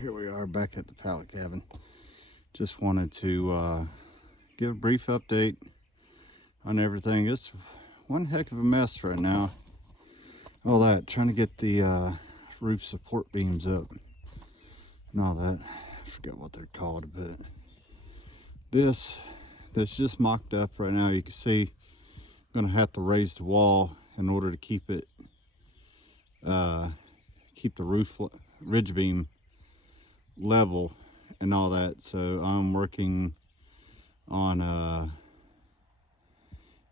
Here we are back at the pallet cabin. Just wanted to give a brief update on everything. It's one heck of a mess right now. All that, trying to get the roof support beams up and all that. I forget what they're called, but that's just mocked up right now. You can see I'm gonna have to raise the wall in order to keep it, keep the roof ridge beam level and all that. So I'm working on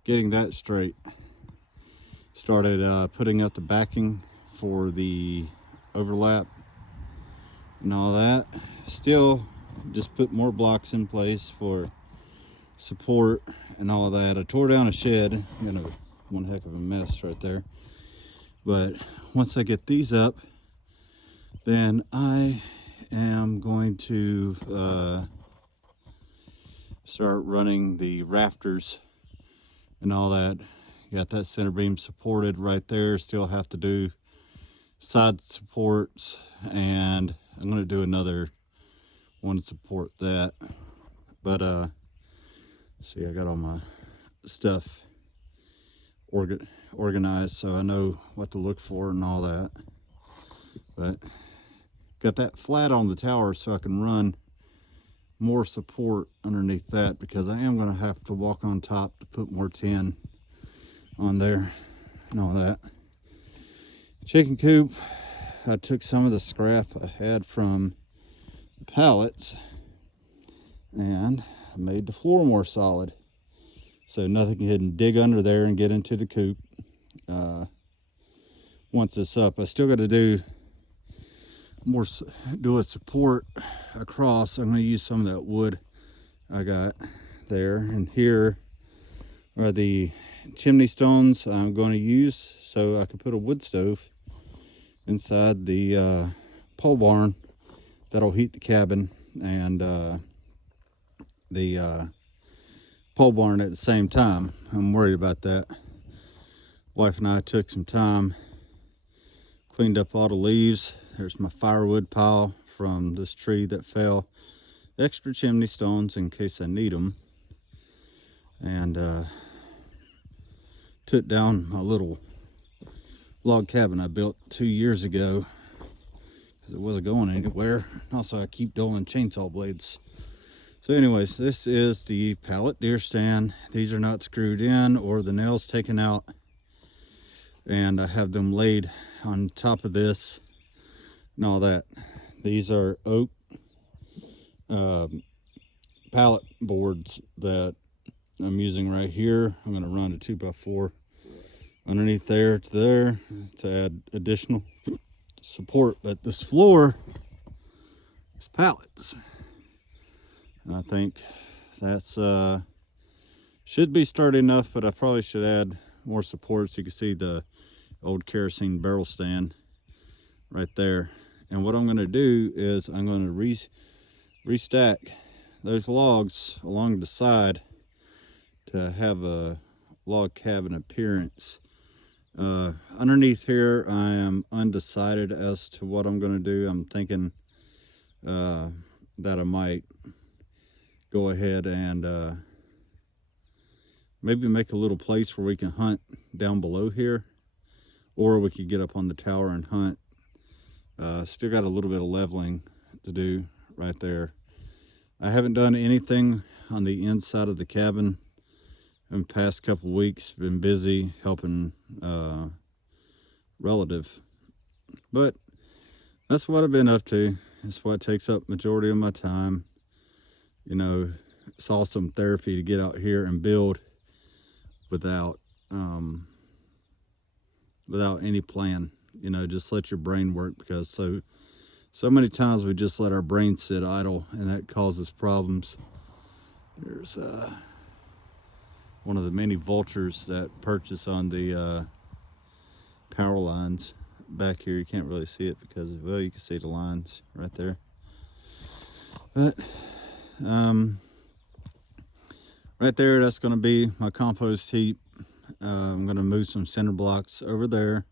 getting that straight. Started putting up the backing for the overlap and all that. Still just put more blocks in place for support and all that. I tore down a shed, you know, one heck of a mess right there. But once I get these up, then I am going to start running the rafters and all that. Got that center beam supported right there. Still have to do side supports, and I'm going to do another one to support that. But see, I got all my stuff organized, so I know what to look for and all that. But got that flat on the tower so I can run more support underneath that, because I am going to have to walk on top to put more tin on there and all that. Chicken coop, I took some of the scrap I had from the pallets and I made the floor more solid so nothing can dig under there and get into the coop. Once it's up, I still got to do a support across. I'm going to use some of that wood I got there, and here are the chimney stones I'm going to use so I can put a wood stove inside the pole barn that'll heat the cabin and the pole barn at the same time. I'm worried about that. Wife and I took some time, cleaned up all the leaves. There's my firewood pile from this tree that fell. Extra chimney stones in case I need them. And took down my little log cabin I built 2 years ago because it wasn't going anywhere. Also, I keep doling chainsaw blades. So anyways, this is the pallet deer stand. These are not screwed in or the nails taken out, and I have them laid on top of this and all that. These are oak pallet boards that I'm using right here. I'm going to run a 2x4 underneath there to add additional support. But this floor is pallets, and I think that's should be sturdy enough, but I probably should add more support. So you can see the old kerosene barrel stand right there. And what I'm going to do is I'm going to restack those logs along the side to have a log cabin appearance. Underneath here, I am undecided as to what I'm going to do. I'm thinking that I might go ahead and maybe make a little place where we can hunt down below here, or we could get up on the tower and hunt. Still got a little bit of leveling to do right there. I haven't done anything on the inside of the cabin in the past couple weeks. Been busy helping relative, but that's what I've been up to. That's what takes up majority of my time. You know, it's awesome therapy to get out here and build without any plan. You know, just let your brain work, because so many times we just let our brain sit idle, and that causes problems. There's one of the many vultures that perches on the power lines back here. You can't really see it because, well, you can see the lines right there. But right there, that's going to be my compost heap. I'm going to move some cinder blocks over there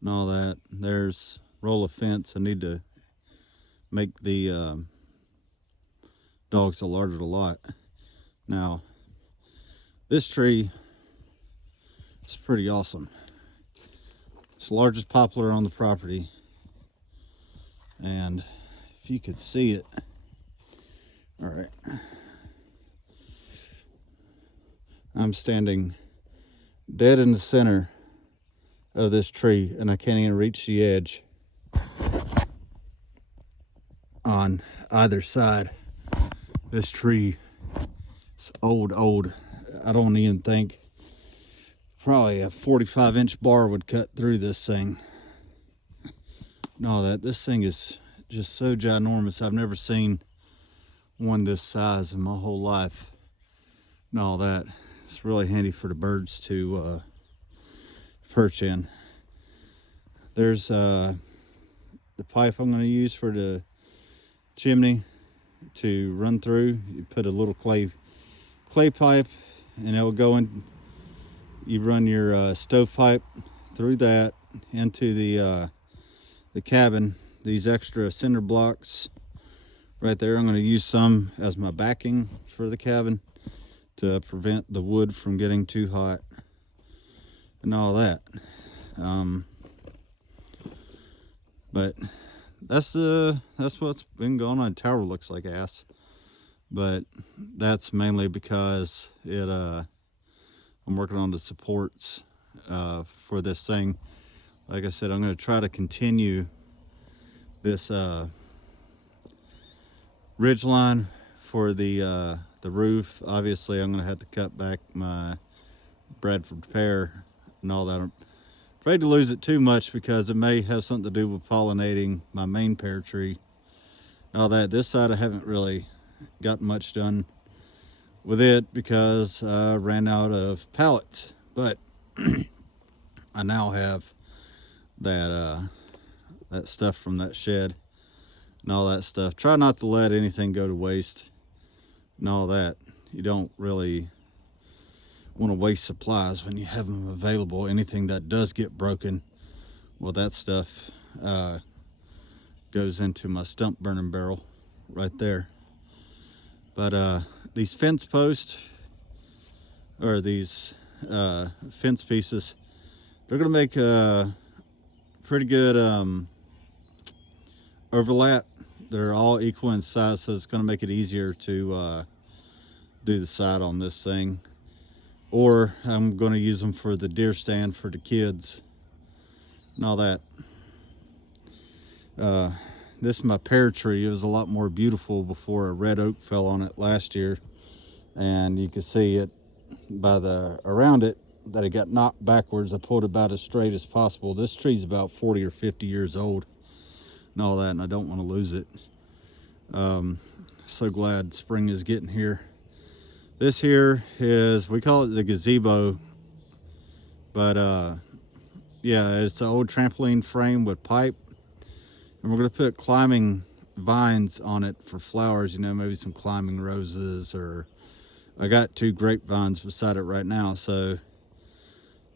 and all that. There's a roll of fence I need to make the dogs a larger lot. Now, this tree is pretty awesome. It's the largest poplar on the property, and if you could see it, all right, I'm standing dead in the center of this tree, and I can't even reach the edge on either side. This tree is old. I don't even think probably a 45-inch bar would cut through this thing. No, this thing is just so ginormous. I've never seen one this size in my whole life. No, that it's really handy for the birds to perch in. There's the pipe I'm going to use for the chimney to run through. You put a little clay pipe, and it'll go in. You run your stovepipe through that into the cabin. These extra cinder blocks right there, I'm going to use some as my backing for the cabin to prevent the wood from getting too hot and all that. But that's what's been going on. The tower looks like ass, but that's mainly because I'm working on the supports for this thing. Like I said, I'm going to try to continue this ridge line for the roof. Obviously, I'm going to have to cut back my Bradford pear and all that. I'm afraid to lose it too much because it may have something to do with pollinating my main pear tree and all that. This side I haven't really gotten much done with it because I ran out of pallets, but I now have that stuff from that shed and all that stuff. Try not to let anything go to waste and all that. You don't really want to waste supplies when you have them available. Anything that does get broken, well, that stuff goes into my stump burning barrel right there. But these fence posts, or these fence pieces, they're going to make a pretty good overlap. They're all equal in size, so it's going to make it easier to do the side on this thing. Or I'm going to use them for the deer stand for the kids and all that. This is my pear tree. It was a lot more beautiful before a red oak fell on it last year, and you can see it by around it that it got knocked backwards. I pulled about as straight as possible. This tree's about 40 or 50 years old and all that, and I don't want to lose it. So glad spring is getting here. This here is, we call it the gazebo, but yeah, it's an old trampoline frame with pipe, and we're going to put climbing vines on it for flowers, you know, maybe some climbing roses, or I got 2 grapevines beside it right now, so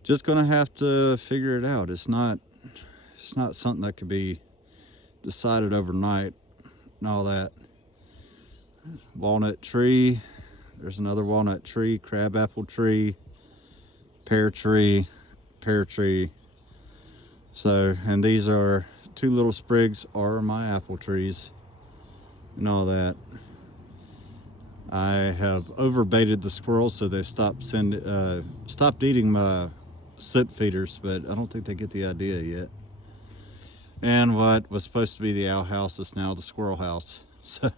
just gonna have to figure it out. It's not something that could be decided overnight and all that. Walnut tree, there's another walnut tree, crabapple tree, pear tree. So, and these are 2 little sprigs are my apple trees and all that. I have overbaited the squirrels, so they stopped eating my sit feeders, but I don't think they get the idea yet. And what was supposed to be the owl house is now the squirrel house. So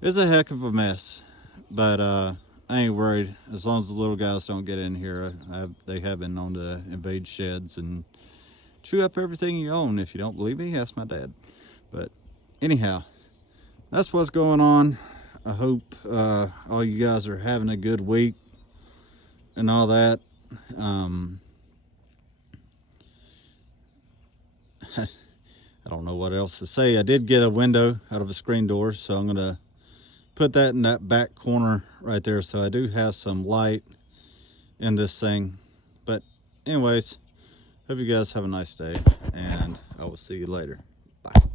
it's a heck of a mess, but I ain't worried as long as the little guys don't get in here. They have been known to invade sheds and chew up everything you own. If you don't believe me, ask my dad. But anyhow, that's what's going on. I hope all you guys are having a good week and all that. I don't know what else to say. I did get a window out of a screen door, so I'm gonna put that in that back corner right there, so I do have some light in this thing. But anyways, hope you guys have a nice day, and I will see you later. Bye.